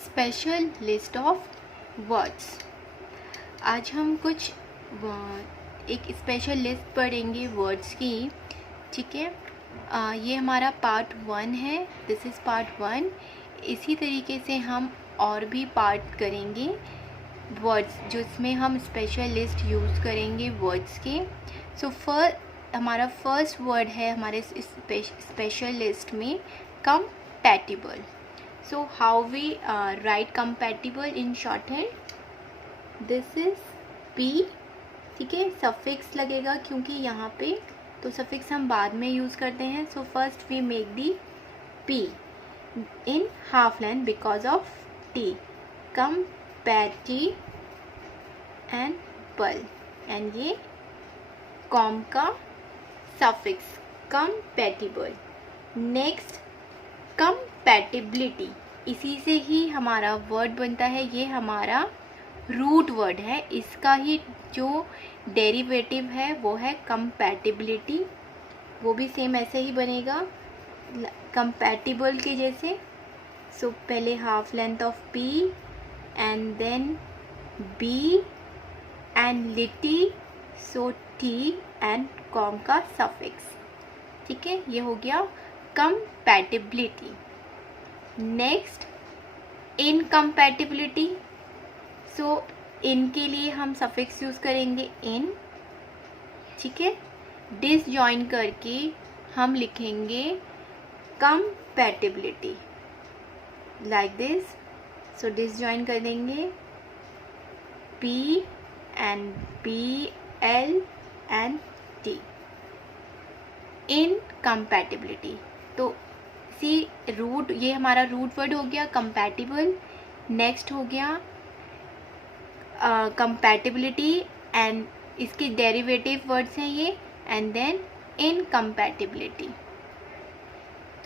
Special list of words. आज हम कुछ एक स्पेशल लिस्ट पढ़ेंगे वर्ड्स की। ठीक है, ये हमारा पार्ट 1 है। This is part 1। इसी तरीके से हम और भी पार्ट करेंगे वर्ड्स जिसमें हम स्पेशल लिस्ट यूज़ करेंगे वर्ड्स के। सो हमारा फर्स्ट वर्ड है हमारे स्पेशल लिस्ट में compatible. So how we write compatible in shorthand? This is P। ठीक है, सफिक्स लगेगा क्योंकि यहाँ पे, तो सफिक्स हम बाद में यूज़ करते हैं। So first we make the P in half length because of T। compatible and ये कॉम का सफिक्स compatible। नेक्स्ट कंपैटिबिलिटी, इसी से ही हमारा वर्ड बनता है। ये हमारा रूट वर्ड है, इसका ही जो डेरिवेटिव है वो है कंपैटिबिलिटी। वो भी सेम ऐसे ही बनेगा कंपैटिबल के जैसे। सो पहले half length of P and then B and लिटी, सो टी एंड कॉम का सफिक्स। ठीक है, ये हो गया compatibility। Next incompatibility. सो इन के लिए हम सफिक्स यूज करेंगे इन। ठीक है, डिसजॉइन करके हम लिखेंगे compatibility like this. So disjoint कर देंगे P and B L and T, incompatibility. तो सी रूट, ये हमारा रूट वर्ड हो गया कंपैटिबल। नेक्स्ट हो गया कंपैटिबिलिटी एंड इसके डेरिवेटिव वर्ड्स हैं ये, and then incompatibility.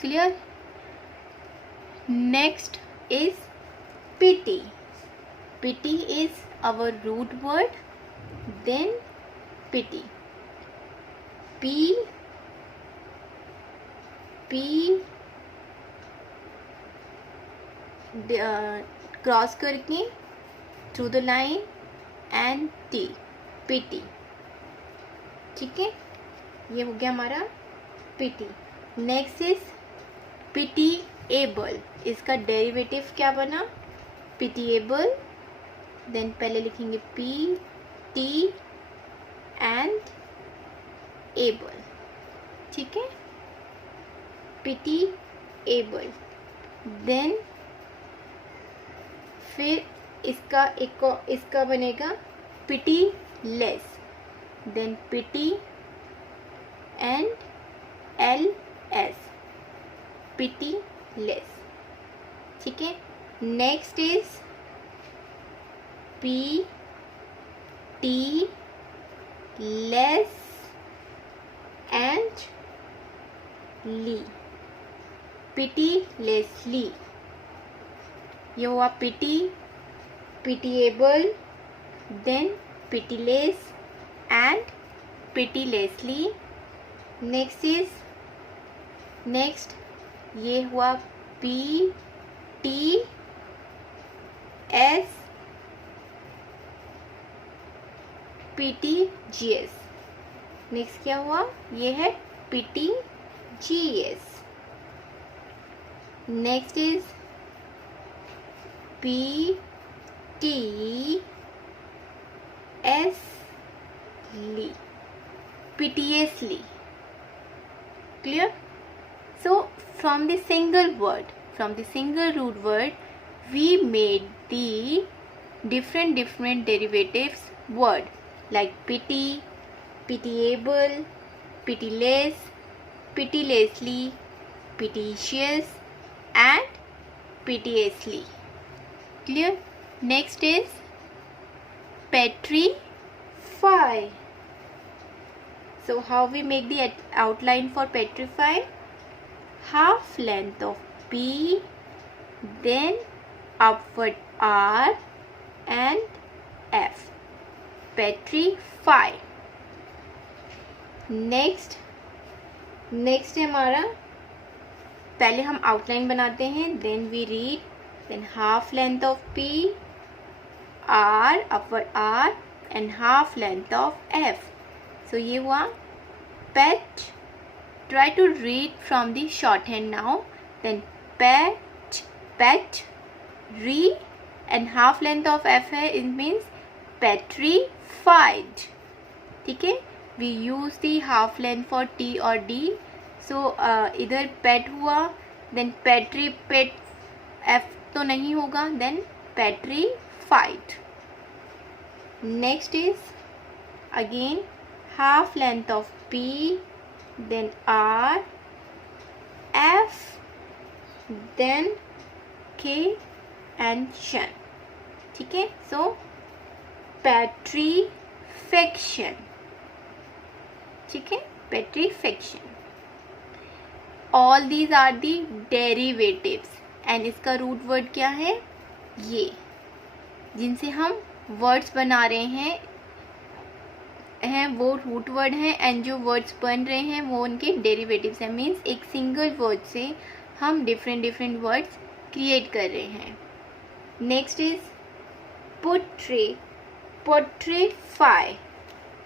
Clear? Next is pity. Pity is our root word, then pity. P cross करके through the line and T, pity. ठीक है, ये हो गया हमारा पिटी। Next is पिटीएबल। इसका डेरिवेटिव क्या बना? पिटीएबल। देन पहले लिखेंगे P T एंड एबल। ठीक है, पिटीएबल। देन फिर इसका बनेगा pitiless, then pity and LS, pitiless. ठीक है, next is P T less and ली, पिटीलेसली। ये हुआ pity, pitiable, then pitiless and pitilessly. Next ये हुआ P T S PTGS। Next क्या हुआ? ये है PTGS। नेक्स्ट इज PTS ली, PTSly। Clear? So from the single root word, we made the different derivatives word like pity, pitiable, pitiless, pitilessly, pititious and piteously. Clear? Next is petrify. So how we make the outline for petrify? Half length of P, then upward R and F, petrify। Next है हमारा, पहले हम outline बनाते हैं, then we read then half length of P, R, upward R, and half length of F. So ये हुआ pet. Try to read from the shorthand now. Then pet, pet, re, and half length of F है, it means petrified. ठीक है, we use the half length for T और D. So इधर pet हुआ, then petri, pet, F तो नहीं होगा, then petrified. Next is again half length of P, then R, F, then K and tion. ठीक है, so petrifaction. ठीक है, petrifaction. All these are the derivatives and इसका रूट वर्ड क्या है, ये जिनसे हम वर्ड्स बना रहे हैं वो रूट वर्ड हैं, एंड जो वर्ड्स बन रहे हैं वो उनके डेरिवेटिव्स हैं. मीन्स एक सिंगल वर्ड से हम डिफरेंट वर्ड्स क्रिएट कर रहे हैं. नेक्स्ट इज पोट्रे, putrefy,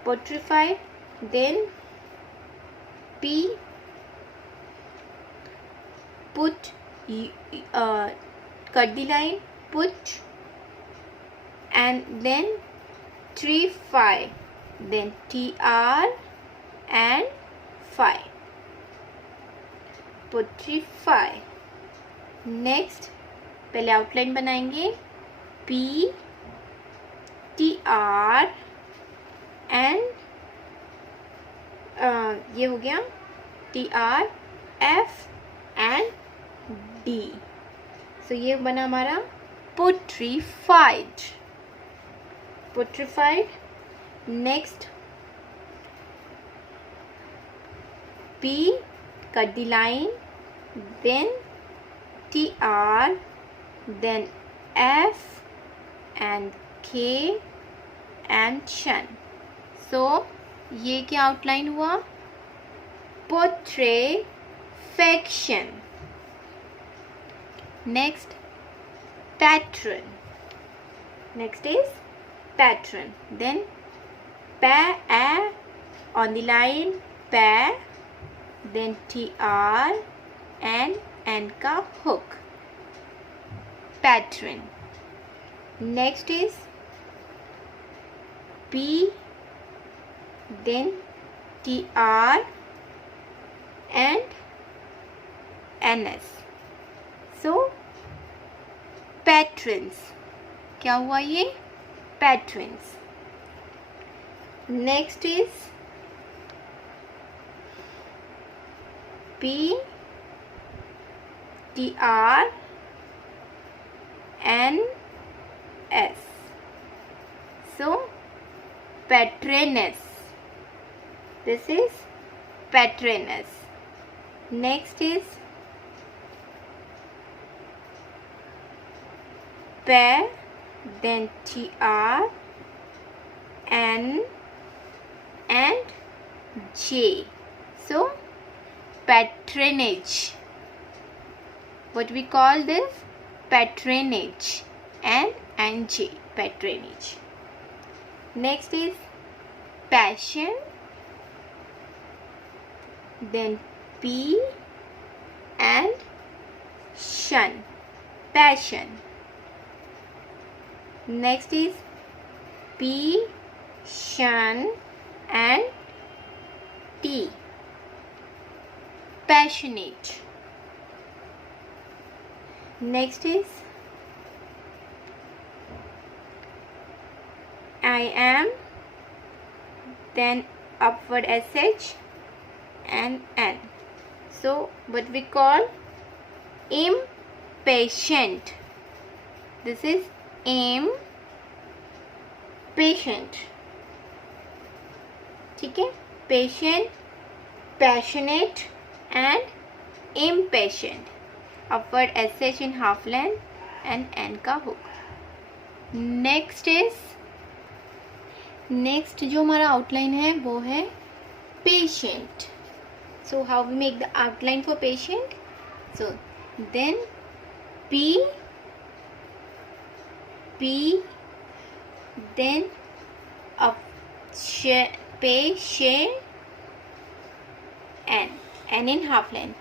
putrefy, then P, put, cut the line, put, and then trify, then TR and phi, putrefy. Next पहले आउटलाइन बनाएंगे, P, TR एंड ये हो गया TR, F and D. So ये बना हमारा putrefied, putrefied. Next P, cut the line, then TR, then F and K and tion. So ये क्या आउटलाइन हुआ, putrefaction. Next patron, next is patron. Then pa on the line, pa, then TR and N का hook, patron. Next is P, then TR and NS. So patrons, क्या हुआ ये, patrons. Next is P, TR and S. So patroness, this is patroness. Next is pa, then TR, N and J. So patronage, what we call this, patronage, N and J, patronage. Next is passion, then P and shun, passion. Next is P, shun and T, passionate. Next is I am, then upward SH and N. So what we call impatient, this is impatient. ठीक है, patient, passionate and impatient. Upward SH in half length and N का hook. Next is, next जो हमारा outline है वो है patient. So how we make the outline for patient. So then P, P, then up patient, N in half length.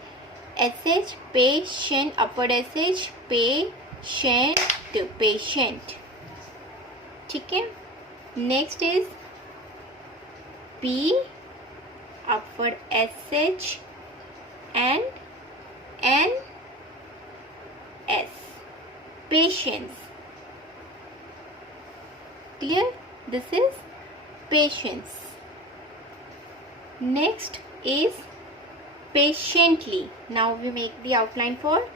SH, patient, upward SH, patient, patient. ठीक है. Next is P, upward SH and N, S, patience. Clear? This is patience. Next is patiently. Now we make the outline for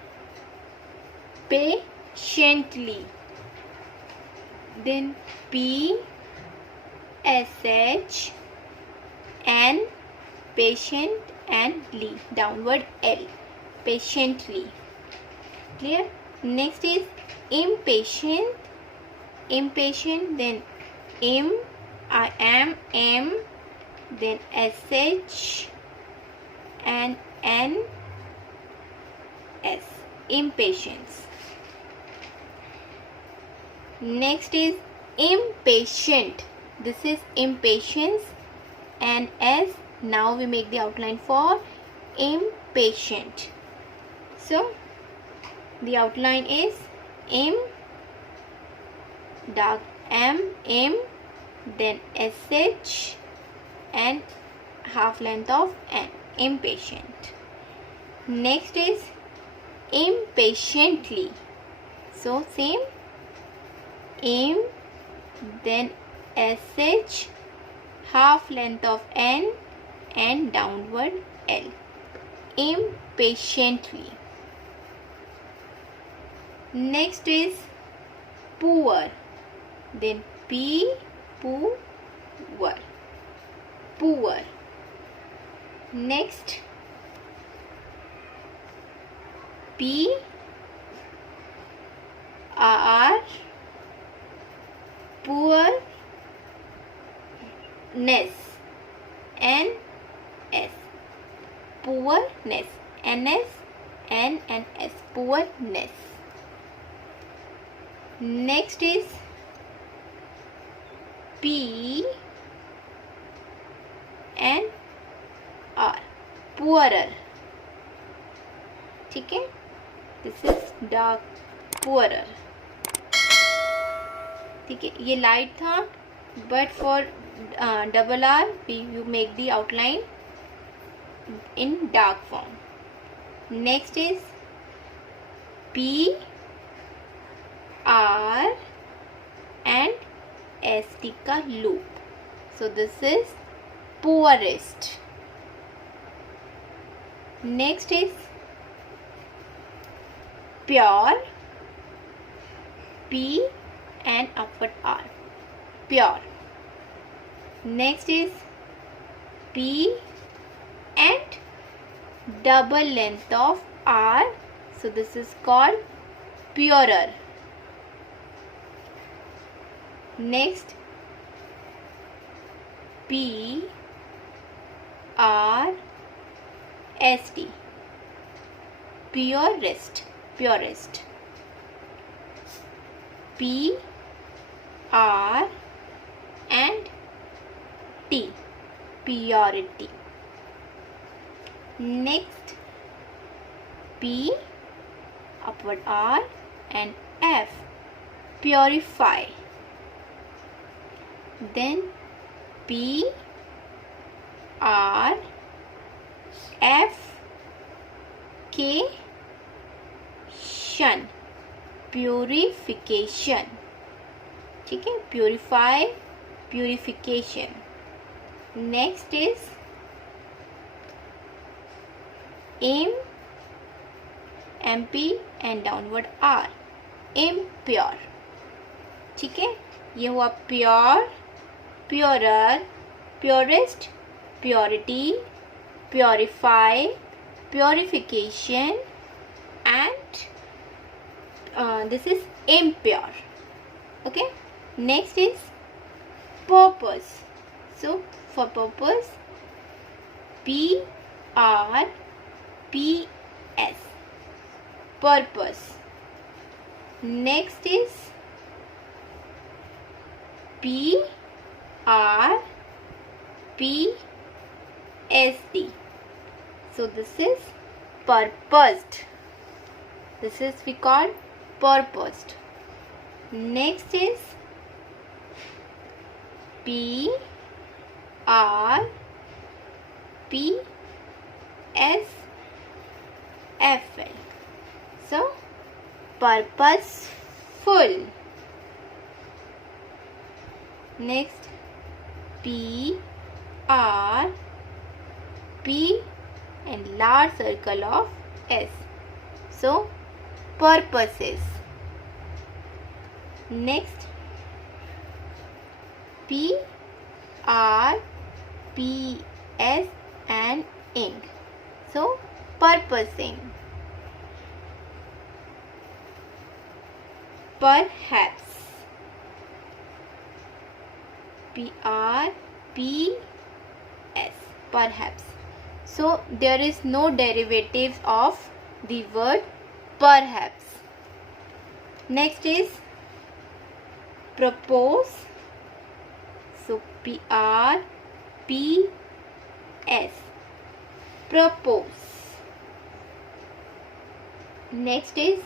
patiently. Then P, SH, N, patient, and Lee, downward L, patiently. Clear? Next is impatient. Impatient, then I am, M, then SH and N, S, impatience. Next is impatient. This is impatience and S. Now we make the outline for impatient. So the outline is dark M, then SH and half length of N, impatient. Next is impatiently. So same, then SH, half length of N and downward L, impatiently. Next is poor. Then P, poor, poor. Next P, R, poorness, N, S, poorness, NS, N and S, poorness. Next is P and R, poorer. ठीक है. This is dark, poorer. ठीक है. ये light था, but for double R you make the outline in dark form. Next is P, R and ST का loop. So this is poorest. Next is pure, P and upward R, pure. Next is P and double length of R. So this is called purer. Next P, R, S, T, purest, purest. P, R and T, purity. Next P, upward R and F, purify. Then P, R, F, K, शन, purification. ठीक है, purify, purification. Next is MP and downward R, impure. ठीक है, ये हुआ pure, purer, purest, purity, purify, purification, and this is impure. Okay, next is purpose. So for purpose, P, R, P, S, purpose. Next is P-R-P-S-D. So this is purposed. This is we call purposed. Next is P-R-P-S-F-L. So purposeful. Next P-R-P and large circle of S. So purposes. Next P-R-P-S and ing. So purposing. Perhaps. P-R-P-S. Perhaps. So there is no derivatives of the word perhaps. Next is propose. So P-R-P-S. Propose. Next is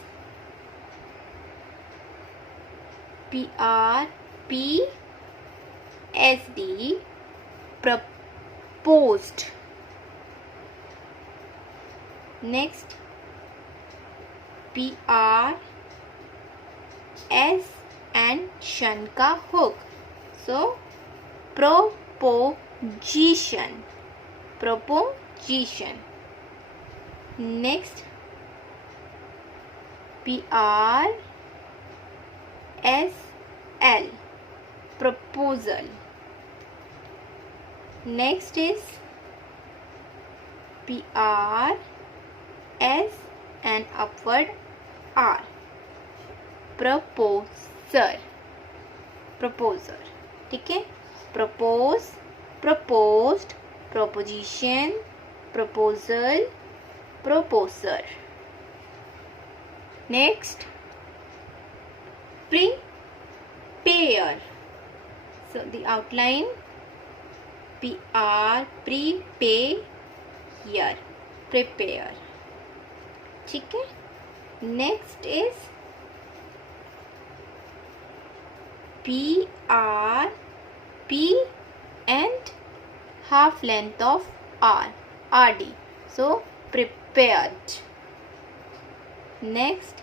P-R-P-S-D. Proposed. Next P-R-S and शन का hook. So proposition. Proposition. Next P-R-S-L. Proposal. Next is P-R-S and upward R. Proposer. Proposer. ठीक है. Propose, proposed, proposition, proposal, proposer. Next prepare. So the outline P-R prepare. Prepare. ठीक है. Next is P-R-P and half length of R. R-D. So prepared. Next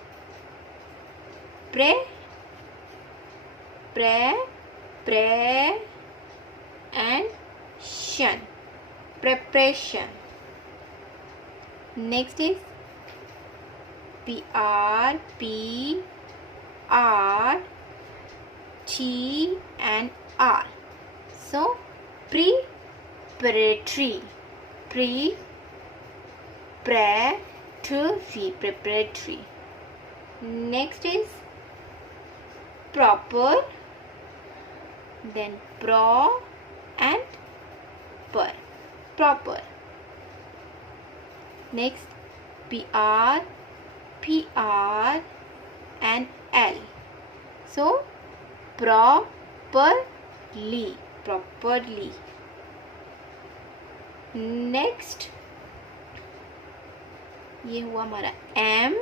pre and tion. Preparation. Next is P-R-P-R-T and R. So preparatory. Preparatory. Next is proper, then pro and per. Proper. Next P-R and L. So properly. Next ये हुआ हमारा M,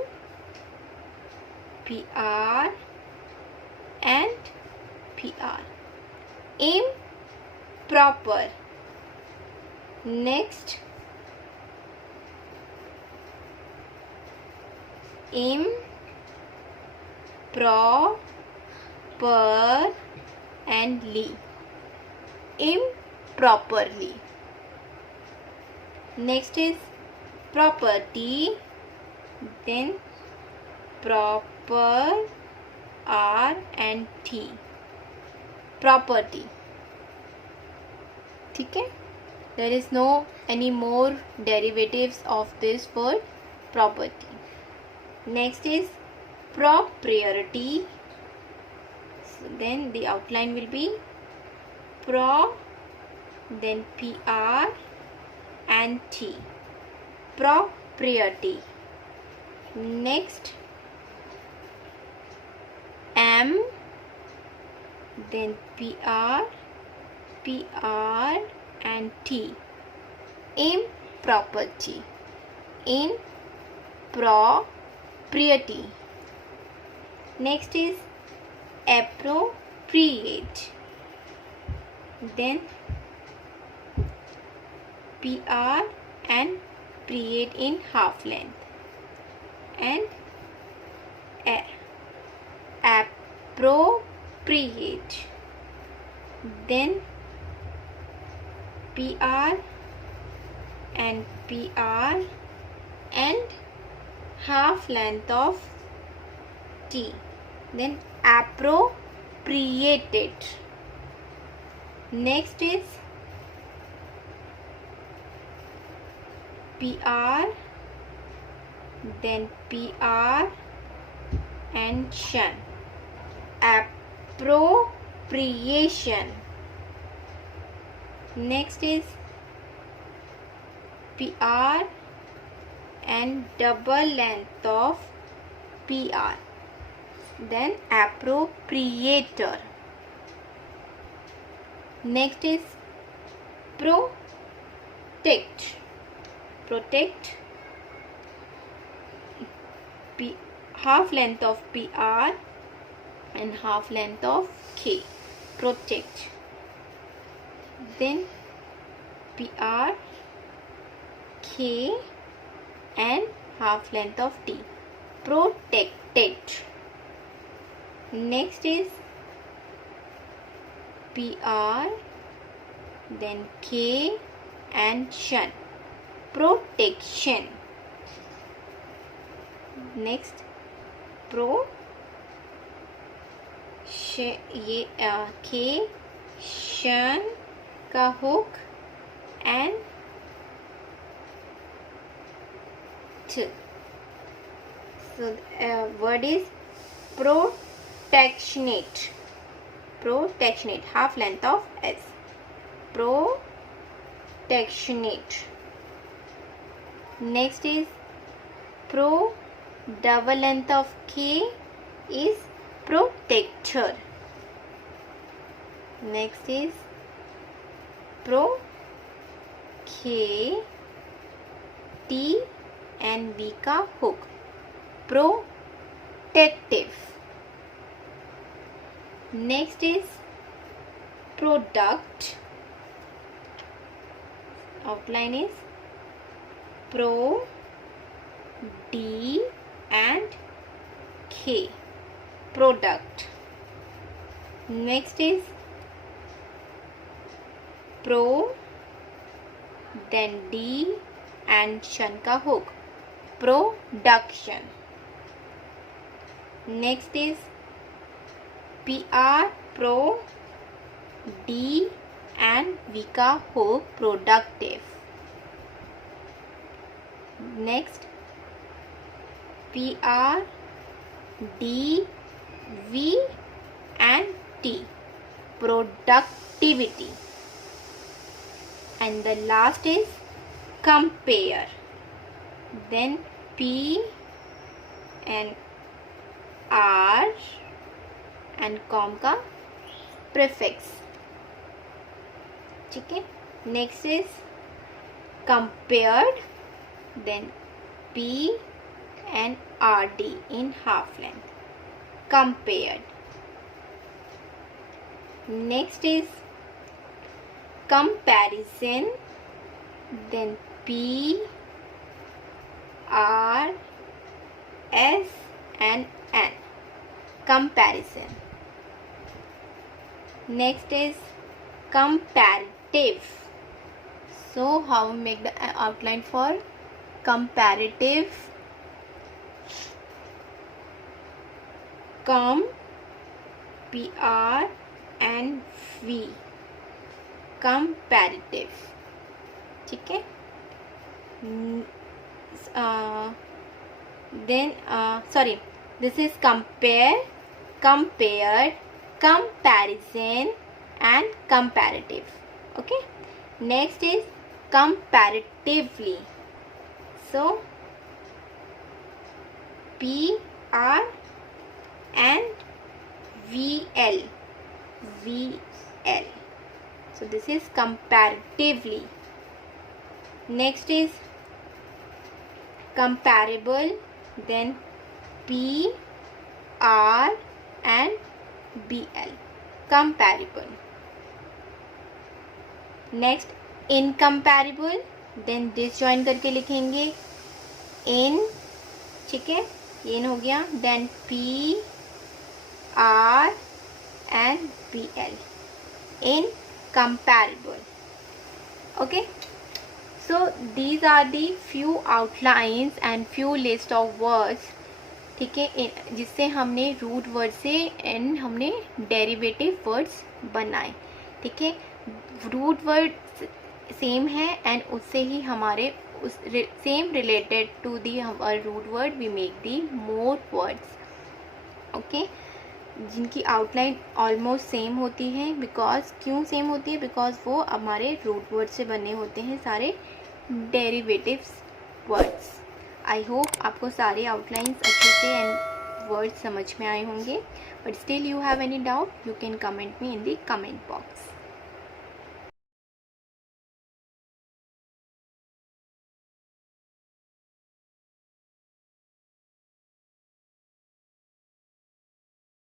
P-R and P-R. Improper. Next improper and ly. Improperly. Next is property, then proper R and T. Property. ठीक है. There is no any more derivatives of this word property. Next is propriety. So then the outline will be pro, then PR and T. Propriety. Next M, then PR, PR and T. Improperty. Impropriety. Next is appropriate. Then PR and priate in half length. And appropriate. Then PR and PR and half length of T. Then appropriated. Next is PR, then PR and tion. Appropriation. Next is PR and double length of PR, then appropriator. Next is protect. Protect, half length of PR and half length of K. Protect. Then PR, K and half length of T. Protected. Next is PR, then K and tion. Protection. Next ये K शन का hook and T. So word is protectionate. Protectionate, half length of S. Protectionate. Next is double length of K is protector. Next is K, T and V का hook. Protective. Next is product. Outline is D and K. Product. Next is then D and शन का hook. Production. Next is PR, D and V का hook. Productive. Next PR, D, V and T. Productivity. And the last is compare. Then P and R and com का prefix. ठीक है. Next is compared. Then P and RD in half length. Compared. Next is comparison. Then P, R, S and N. Comparison. Next is comparative. So how we make the outline for comparative? PR and V. Comparative. ठीक है. Then sorry, this is compare, compared, comparison and comparative. Okay. Next is comparatively. So P, R and VL. VL. So this is comparatively. Next is comparable, then P, R and BL. Comparable. Next incomparable, then this join करके लिखेंगे in, ठीक है, in हो गया, then P, R and BL. Incomparable. Okay, so these are the few outlines and few list of words, ठीक है, जिससे हमने रूट वर्ड से एंड हमने डेरिवेटिव वर्ड्स बनाए. ठीक है, रूट वर्ड सेम है एंड उससे ही हमारे उस सेम रिलेटेड टू दी हमारे root word we make the more words. Okay, जिनकी आउटलाइन ऑलमोस्ट सेम होती है. बिकॉज क्यों सेम होती है? बिकॉज वो हमारे रूट वर्ड से बने होते हैं सारे डेरिवेटिव्स वर्ड्स. आई होप आपको सारे आउटलाइंस अच्छे से एंड वर्ड्स समझ में आए होंगे. But still you have any doubt, you can comment me in the comment box.